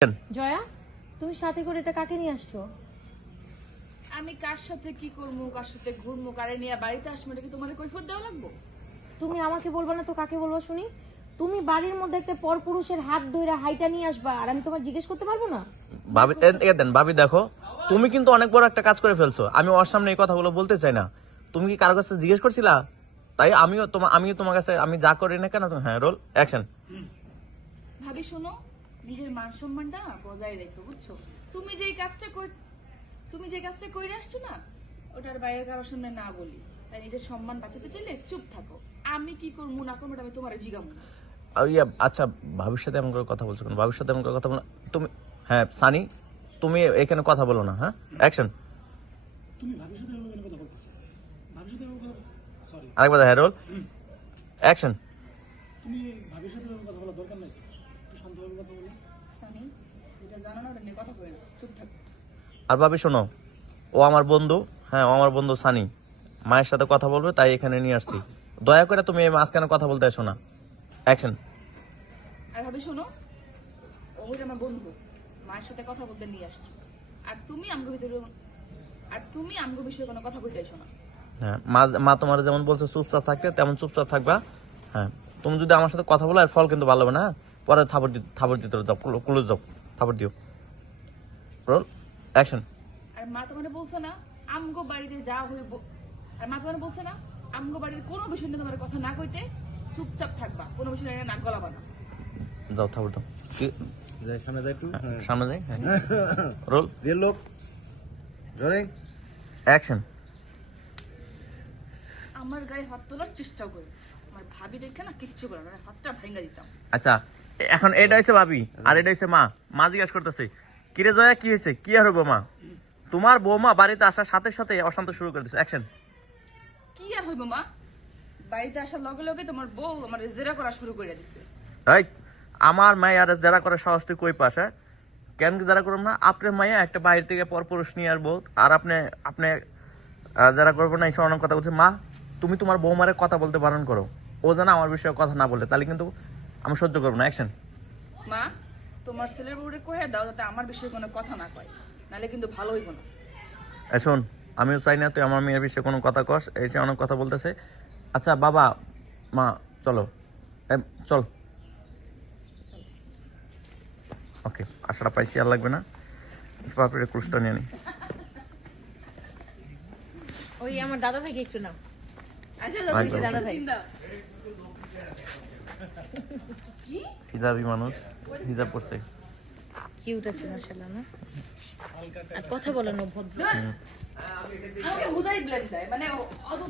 জয়া, তুমি সাথে করে এটা কাকে নিয়ে আসছো? আমি কার সাথে কি করবো, কার সাথে ঘুরবো, কারে নিয়ে বাড়িতে আসবো, এটা কি তোমার কৈফিয়ত দেওয়া লাগবো? তুমি আমাকে বলবা না তো কাকে বলবো শুনি? তুমি বাড়ির মধ্যে একটা পরপুরুষের হাত ধরে হাইটা নিয়ে আসবা আর আমি তোমার জিজ্ঞেস করতে পারবো না? ভাবি দেখো, তুমি কিন্তু অনেক বড় একটা কাজ করে ফেলছো। আমি ওর সামনে এই কথাগুলো বলতে চাই না। তুমি কি কারো কাছে জিজ্ঞেস করছিলা? তাই আমিও তোমার কাছে আমি যা করি না কেন, হ্যাঁ, রোল অ্যাকশন। ভাবি শোনো, নিজের মান সম্মানটা বজায় রেখো, বুঝছো? তুমি যে কাজটা করে আসছো না, ওটার বাইরে কারোর সামনে না বলি। তাই নিজের সম্মান বাঁচাতে চাইলে চুপ থাকো। আমি কি করবো না করবো আমি তোমার জিগামো না। আচ্ছা, ভাবির সাথে এমন করে কথা বলছো কেন? ভাবির সাথে এমন করে কথা বলো না। তুমি, হ্যাঁ সানি, তুমি এখানে কথা বলো না। হ্যাঁ, অ্যাকশন। তুমি ভাবির সাথে এমন কথা বলতেছো? ভাবির সাথে এমন কথা, সরি, আরেকবার, হ্যাঁ, রোল অ্যাকশন। তুমি ভাবির সাথে এমন কথা বলার দরকার নাই, একটু শান্তভাবে কথা বলো। সানি, যেটা জানো না ওটা নিয়ে কথা কই না, চুপ থাকো। আর ভাবি শোনো, ও আমার বন্ধু, হ্যাঁ ও আমার বন্ধু সানি। মায়ের সাথে কথা বলবে তাই এখানে নিয়ে আসছি। দয়া করে তুমি এই মাঝখানে কথা বলতে এসো না। অ্যাকশন। আর ভাবি শোনো, ও হইলো আমার বন্ধু, মায়ের সাথে কথা বলতে নিয়ে আসছি। আর তুমি আমগো বিষয়ে কোনো কথা বলতে এসো না। হ্যাঁ, মা তোমার যেমন বলছে চুপচাপ থাকতে, তেমন চুপচাপ থাকবা। হ্যাঁ, তুমি যদি আমার সাথে কথা বলো আর ফল কিন্তু ভালো হবে না। পরে থাপড় দিতে যাও, ক্লোজ যাও, থাপড় দিও। Roll action. আর মা তোমার বলছে না আমগো বাড়িতে যা হইব, আর মা তোমার বলছে না আমগো বাড়ির কোনো বিষয় নিয়ে তোমার কথা না কইতে, চুপচাপ থাকবা, কোনো বিষয় নিয়ে নাক গলাবা না। যাও, থাপড় দাও। সামনে যাই একটু, সামনে যাই। রোল রিয়েল লোক, রোলিং অ্যাকশন। আমার গায়ে হাত তোলার চেষ্টা করে, আমার ভাবি দেখে না কিচ্ছু করে না, হাতটা ভেঙে দিতাম। আচ্ছা, এখন এটা হচ্ছে ভাবি আর এটা হচ্ছে মা। মা জিজ্ঞাসা করতেছে, কিরে জয়া, কি হয়েছে? কি আর হবো মা? তোমার বৌমা বাড়িতে আসার সাথে সাথে অশান্ত শুরু করে দিচ্ছে। অ্যাকশন। কি আর হইব মা, বাড়িতে আসার লগে লগে তোমার বউ আমার জেরা করা শুরু করে দিছে। এই, আমার মায়ের আর যারা করে সাহস তুই কই পাস? হ্যাঁ, কেন যারা করব না? আপনার মাইয়া একটা বাইরে থেকে পরপুরুষ নিয়ে আসবো আর আপনি যারা করবো না, এই সব অনেক কথা বলছে। মা, তুমি তোমার বৌমারে কথা বলতে বারণ করো। ও যেন আমার বিষয়ে কথা না বলে, তাহলে কিন্তু আমি সহ্য করবো না। অ্যাকশন। মা, তোমার ছেলের বউরে কয়ে দাও যাতে আমার বিষয়ে কোনো কথা না কয়, নালে কিন্তু ভালো হইব না। শোন, আমিও চাই না তুই আমার মেয়ের বিষয়ে কোনো কথা কস। এসে অনেক কথা বলতেছে। আচ্ছা বাবা, মা, চলো, চল। ওকে, আশাটা পাইছি, আর লাগবে না। বাপরে ক্রুশটা নিয়ে নি। ওই আমার দাদা ভাইকে একটু নাও। আচ্ছা একদম। দাদা ভাই হিজাবি মানুষ, হিজাব করছে। কিউট আছে মাশাআল্লাহ না? আর কথা বলেন ভদ্র। আমাকে হুদাই ব্লেম দেয়, মানে অযথা